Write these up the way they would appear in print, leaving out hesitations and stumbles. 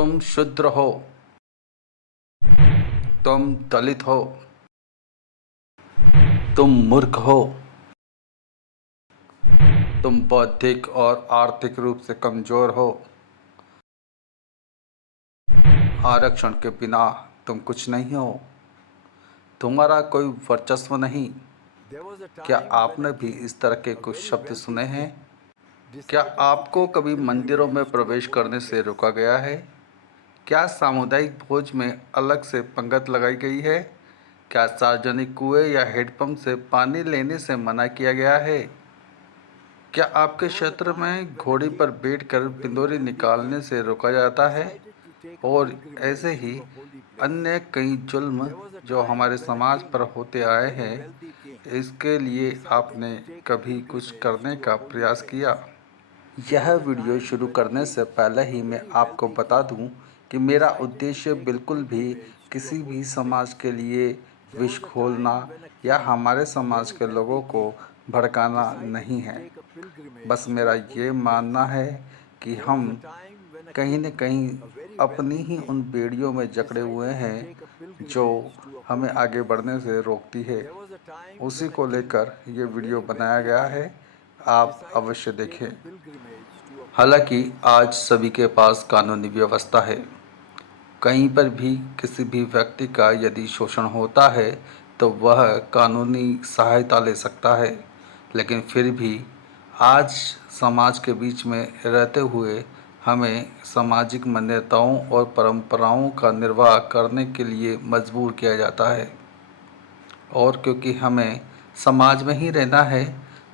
तुम शूद्र हो, तुम दलित हो, तुम मूर्ख हो, तुम बौद्धिक और आर्थिक रूप से कमजोर हो। आरक्षण के बिना तुम कुछ नहीं हो, तुम्हारा कोई वर्चस्व नहीं। क्या आपने भी इस तरह के कुछ शब्द सुने हैं? क्या आपको कभी मंदिरों में प्रवेश करने से रोका गया है? क्या सामुदायिक भोज में अलग से पंगत लगाई गई है? क्या सार्वजनिक कुएं या हेडपंप से पानी लेने से मना किया गया है? क्या आपके क्षेत्र में घोड़ी पर बैठकर पिंदौरी निकालने से रोका जाता है? और ऐसे ही अन्य कई जुल्म जो हमारे समाज पर होते आए हैं, इसके लिए आपने कभी कुछ करने का प्रयास किया? यह वीडियो शुरू करने से पहले ही मैं आपको बता दूं कि मेरा उद्देश्य बिल्कुल भी किसी भी समाज के लिए विष घोलना या हमारे समाज के लोगों को भड़काना नहीं है। बस मेरा ये मानना है कि हम कहीं न कहीं अपनी ही उन बेड़ियों में जकड़े हुए हैं जो हमें आगे बढ़ने से रोकती है। उसी को लेकर ये वीडियो बनाया गया है, आप अवश्य देखें। हालांकि आज सभी के पास कानूनी व्यवस्था है। कहीं पर भी किसी भी व्यक्ति का यदि शोषण होता है तो वह कानूनी सहायता ले सकता है, लेकिन फिर भी आज समाज के बीच में रहते हुए हमें सामाजिक मान्यताओं और परंपराओं का निर्वाह करने के लिए मजबूर किया जाता है। और क्योंकि हमें समाज में ही रहना है,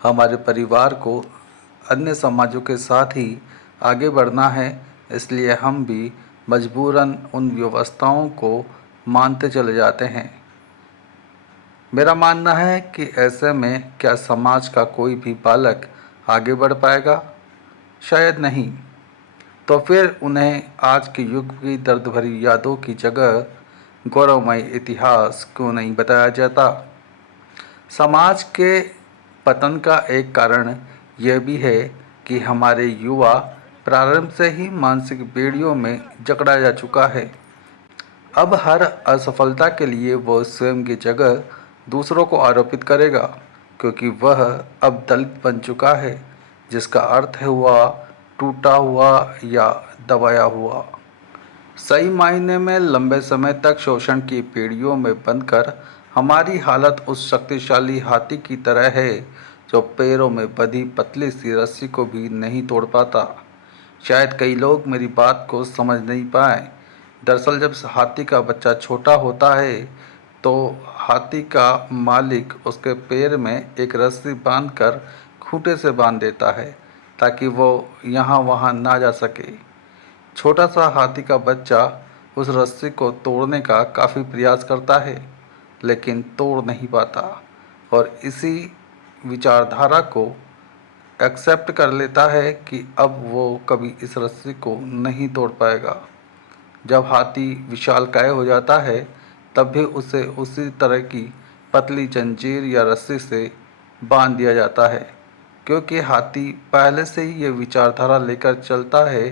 हमारे परिवार को अन्य समाजों के साथ ही आगे बढ़ना है, इसलिए हम भी मजबूरन उन व्यवस्थाओं को मानते चले जाते हैं। मेरा मानना है कि ऐसे में क्या समाज का कोई भी बालक आगे बढ़ पाएगा? शायद नहीं। तो फिर उन्हें आज के युग की दर्द भरी यादों की जगह गौरवमय इतिहास क्यों नहीं बताया जाता? समाज के पतन का एक कारण यह भी है कि हमारे युवा प्रारंभ से ही मानसिक बेड़ियों में जकड़ा जा चुका है। अब हर असफलता के लिए वह स्वयं की जगह दूसरों को आरोपित करेगा, क्योंकि वह अब दलित बन चुका है, जिसका अर्थ हुआ टूटा हुआ या दबाया हुआ। सही मायने में लंबे समय तक शोषण की बेड़ियों में बंधकर हमारी हालत उस शक्तिशाली हाथी की तरह है जो पैरों में बंधी पतली सी रस्सी को भी नहीं तोड़ पाता। शायद कई लोग मेरी बात को समझ नहीं पाए। दरअसल जब हाथी का बच्चा छोटा होता है तो हाथी का मालिक उसके पैर में एक रस्सी बांधकर खूंटे से बांध देता है ताकि वो यहाँ वहाँ ना जा सके। छोटा सा हाथी का बच्चा उस रस्सी को तोड़ने का काफ़ी प्रयास करता है, लेकिन तोड़ नहीं पाता और इसी विचारधारा को एक्सेप्ट कर लेता है कि अब वो कभी इस रस्सी को नहीं तोड़ पाएगा। जब हाथी विशालकाय हो जाता है तब भी उसे उसी तरह की पतली जंजीर या रस्सी से बांध दिया जाता है, क्योंकि हाथी पहले से ही ये विचारधारा लेकर चलता है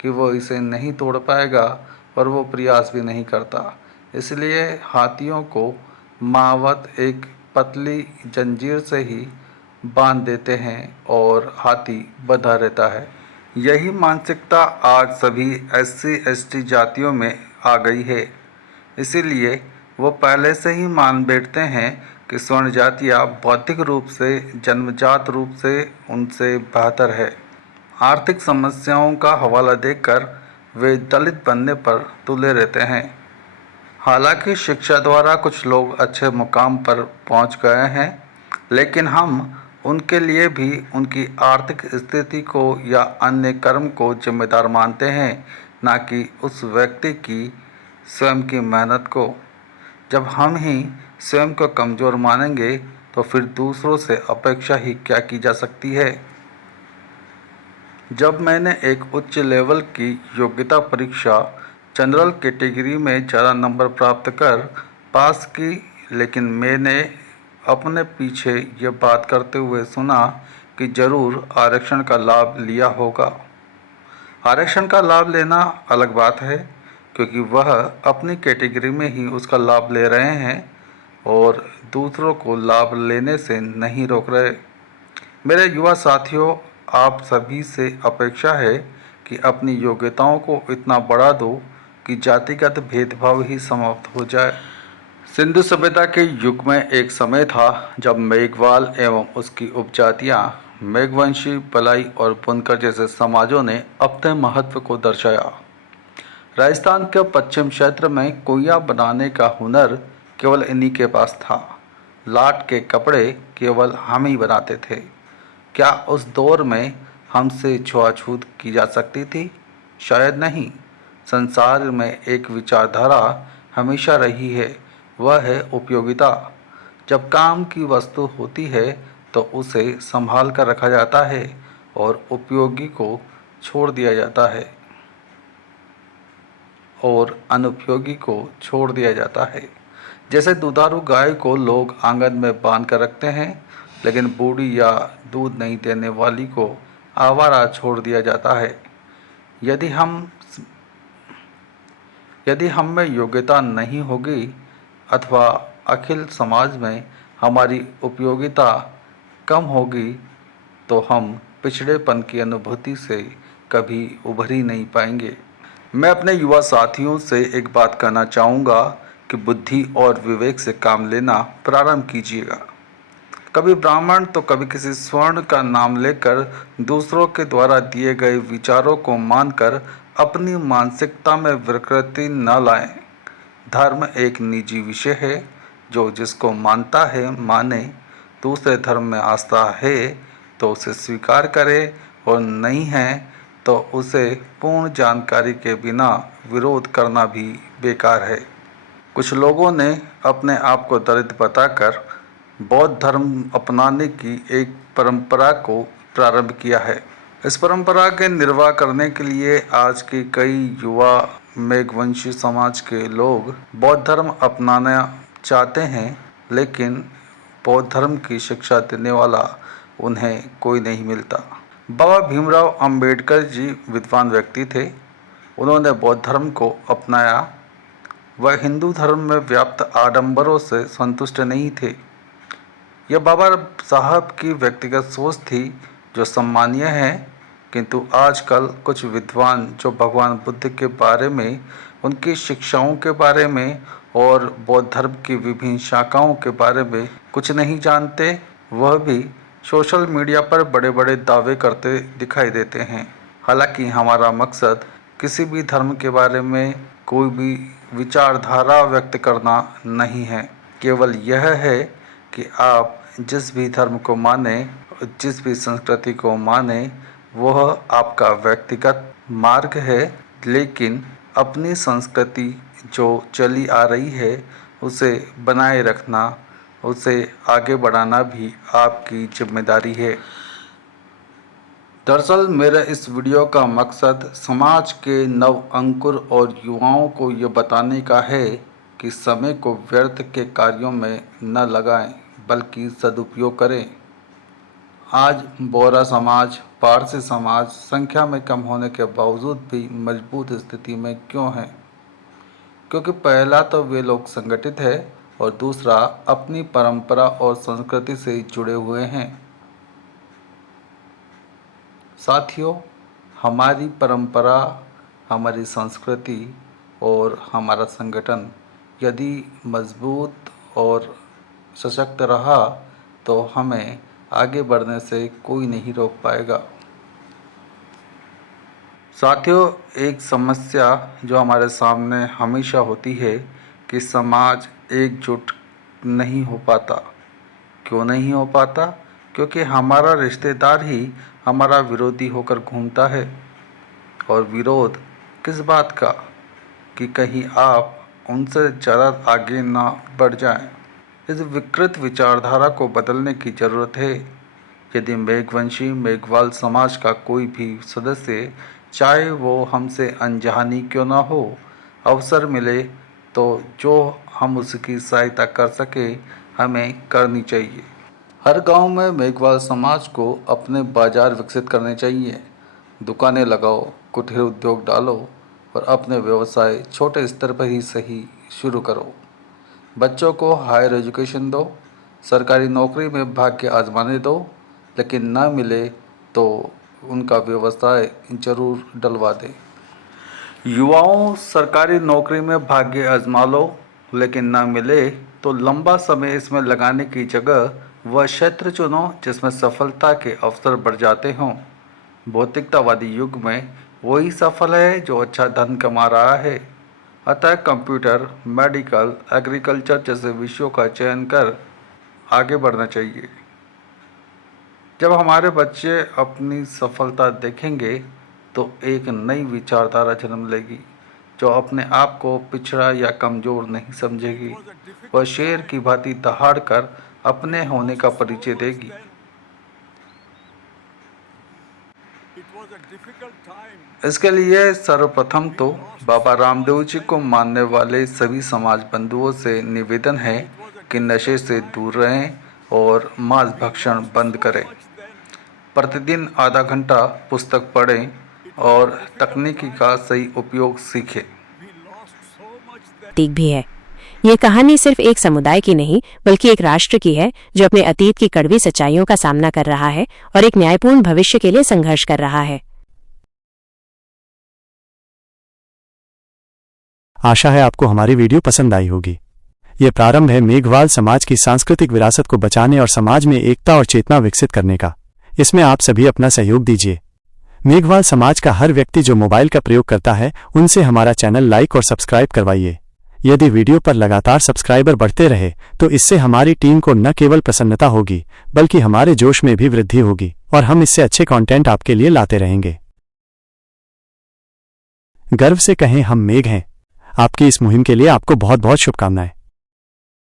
कि वो इसे नहीं तोड़ पाएगा और वो प्रयास भी नहीं करता। इसलिए हाथियों को मावत एक पतली जंजीर से ही बांध देते हैं और हाथी बंधा रहता है। यही मानसिकता आज सभी SC ST जातियों में आ गई है। इसीलिए वो पहले से ही मान बैठते हैं कि स्वर्ण जातियाँ बौद्धिक रूप से जन्मजात रूप से उनसे बेहतर है। आर्थिक समस्याओं का हवाला देकर वे दलित बनने पर तुले रहते हैं। हालांकि शिक्षा द्वारा कुछ लोग अच्छे मुकाम पर पहुंच गए हैं, लेकिन हम उनके लिए भी उनकी आर्थिक स्थिति को या अन्य कर्म को जिम्मेदार मानते हैं, ना कि उस व्यक्ति की स्वयं की मेहनत को। जब हम ही स्वयं को कमज़ोर मानेंगे तो फिर दूसरों से अपेक्षा ही क्या की जा सकती है। जब मैंने एक उच्च लेवल की योग्यता परीक्षा जनरल कैटेगरी में ज़्यादा नंबर प्राप्त कर पास की, लेकिन मैंने अपने पीछे ये बात करते हुए सुना कि ज़रूर आरक्षण का लाभ लिया होगा। आरक्षण का लाभ लेना अलग बात है, क्योंकि वह अपनी कैटेगरी में ही उसका लाभ ले रहे हैं और दूसरों को लाभ लेने से नहीं रोक रहे। मेरे युवा साथियों, आप सभी से अपेक्षा है कि अपनी योग्यताओं को इतना बढ़ा दो कि जातिगत भेदभाव ही समाप्त हो जाए। सिंधु सभ्यता के युग में एक समय था जब मेघवाल एवं उसकी उपजातियां, मेघवंशी, पलाई और बुनकर जैसे समाजों ने अपने महत्व को दर्शाया। राजस्थान के पश्चिम क्षेत्र में कुइयां बनाने का हुनर केवल इन्हीं के पास था। लाट के कपड़े केवल हम ही बनाते थे। क्या उस दौर में हमसे छुआछूत की जा सकती थी? शायद नहीं। संसार में एक विचारधारा हमेशा रही है, वह है उपयोगिता। जब काम की वस्तु होती है तो उसे संभाल कर रखा जाता है और उपयोगी को छोड़ दिया जाता है छोड़ दिया जाता है। जैसे दुधारू गाय को लोग आंगन में बांध कर रखते हैं, लेकिन बूढ़ी या दूध नहीं देने वाली को आवारा छोड़ दिया जाता है। यदि हम में योग्यता नहीं होगी अथवा अखिल समाज में हमारी उपयोगिता कम होगी तो हम पिछड़ेपन की अनुभूति से कभी उभर ही नहीं पाएंगे। मैं अपने युवा साथियों से एक बात कहना चाहूँगा कि बुद्धि और विवेक से काम लेना प्रारंभ कीजिएगा। कभी ब्राह्मण तो कभी किसी स्वर्ण का नाम लेकर दूसरों के द्वारा दिए गए विचारों को मानकर अपनी मानसिकता में विकृति न लाएं। धर्म एक निजी विषय है, जो जिसको मानता है माने। दूसरे धर्म में आस्था है तो उसे स्वीकार करे और नहीं है तो उसे पूर्ण जानकारी के बिना विरोध करना भी बेकार है। कुछ लोगों ने अपने आप को दलित बताकर बौद्ध धर्म अपनाने की एक परंपरा को प्रारंभ किया है। इस परंपरा के निर्वाह करने के लिए आज के कई युवा मेघवंशी समाज के लोग बौद्ध धर्म अपनाना चाहते हैं, लेकिन बौद्ध धर्म की शिक्षा देने वाला उन्हें कोई नहीं मिलता। बाबा भीमराव अंबेडकर जी विद्वान व्यक्ति थे। उन्होंने बौद्ध धर्म को अपनाया। वह हिंदू धर्म में व्याप्त आडंबरों से संतुष्ट नहीं थे। यह बाबा साहब की व्यक्तिगत सोच थी, जो सम्मानीय है, किंतु आजकल कुछ विद्वान जो भगवान बुद्ध के बारे में, उनकी शिक्षाओं के बारे में और बौद्ध धर्म की विभिन्न शाखाओं के बारे में कुछ नहीं जानते, वह भी सोशल मीडिया पर बड़े बड़े दावे करते दिखाई देते हैं। हालांकि हमारा मकसद किसी भी धर्म के बारे में कोई भी विचारधारा व्यक्त करना नहीं है। केवल यह है कि आप जिस भी धर्म को माने, जिस भी संस्कृति को माने, वह आपका व्यक्तिगत मार्ग है, लेकिन अपनी संस्कृति जो चली आ रही है उसे बनाए रखना, उसे आगे बढ़ाना भी आपकी जिम्मेदारी है। दरअसल मेरे इस वीडियो का मकसद समाज के नव अंकुर और युवाओं को ये बताने का है कि समय को व्यर्थ के कार्यों में न लगाएं, बल्कि सदुपयोग करें। आज बोहरा समाज, पारसी समाज संख्या में कम होने के बावजूद भी मजबूत स्थिति में क्यों हैं? क्योंकि पहला तो वे लोग संगठित है और दूसरा अपनी परंपरा और संस्कृति से जुड़े हुए हैं। साथियों, हमारी परंपरा, हमारी संस्कृति और हमारा संगठन यदि मजबूत और सशक्त रहा तो हमें आगे बढ़ने से कोई नहीं रोक पाएगा। साथियों, एक समस्या जो हमारे सामने हमेशा होती है कि समाज एकजुट नहीं हो पाता। क्यों नहीं हो पाता? क्योंकि हमारा रिश्तेदार ही हमारा विरोधी होकर घूमता है। और विरोध किस बात का? कि कहीं आप उनसे ज़्यादा आगे ना बढ़ जाएं। इस विकृत विचारधारा को बदलने की ज़रूरत है। यदि मेघवंशी, मेघवाल समाज का कोई भी सदस्य, चाहे वो हमसे अनजानी क्यों ना हो, अवसर मिले तो जो हम उसकी सहायता कर सके हमें करनी चाहिए। हर गांव में मेघवाल समाज को अपने बाजार विकसित करने चाहिए। दुकानें लगाओ, कुटीर उद्योग डालो और अपने व्यवसाय छोटे स्तर पर ही सही शुरू करो। बच्चों को हायर एजुकेशन दो, सरकारी नौकरी में भाग्य आजमाने दो, लेकिन ना मिले तो उनका व्यवसाय जरूर डलवा दे। युवाओं, सरकारी नौकरी में भाग्य आजमा लो, लेकिन ना मिले तो लंबा समय इसमें लगाने की जगह वह क्षेत्र चुनो जिसमें सफलता के अवसर बढ़ जाते हों। भौतिकतावादी युग में वही सफल है जो अच्छा धन कमा रहा है। अतः कंप्यूटर, मेडिकल, एग्रीकल्चर जैसे विषयों का चयन कर आगे बढ़ना चाहिए। जब हमारे बच्चे अपनी सफलता देखेंगे तो एक नई विचारधारा जन्म लेगी जो अपने आप को पिछड़ा या कमज़ोर नहीं समझेगी। वह शेर की भांति दहाड़ कर अपने होने का परिचय देगी। इसके लिए सर्वप्रथम तो बाबा रामदेव जी को मानने वाले सभी समाज बंधुओं से निवेदन है कि नशे से दूर रहें और मांस भक्षण बंद करें। प्रतिदिन आधा घंटा पुस्तक पढ़ें और तकनीकी का सही उपयोग सीखें। भी है। ये कहानी सिर्फ एक समुदाय की नहीं बल्कि एक राष्ट्र की है जो अपने अतीत की कड़वी सच्चाइयों का सामना कर रहा है और एक न्यायपूर्ण भविष्य के लिए संघर्ष कर रहा है। आशा है आपको हमारी वीडियो पसंद आई होगी। ये प्रारंभ है मेघवाल समाज की सांस्कृतिक विरासत को बचाने और समाज में एकता और चेतना विकसित करने का। इसमें आप सभी अपना सहयोग दीजिए। मेघवाल समाज का हर व्यक्ति जो मोबाइल का प्रयोग करता है उनसे हमारा चैनल लाइक और सब्सक्राइब करवाइए। यदि वीडियो पर लगातार सब्सक्राइबर बढ़ते रहे तो इससे हमारी टीम को न केवल प्रसन्नता होगी बल्कि हमारे जोश में भी वृद्धि होगी और हम इससे अच्छे कंटेंट आपके लिए लाते रहेंगे। गर्व से कहें हम मेघ हैं। आपकी इस मुहिम के लिए आपको बहुत बहुत शुभकामनाएं।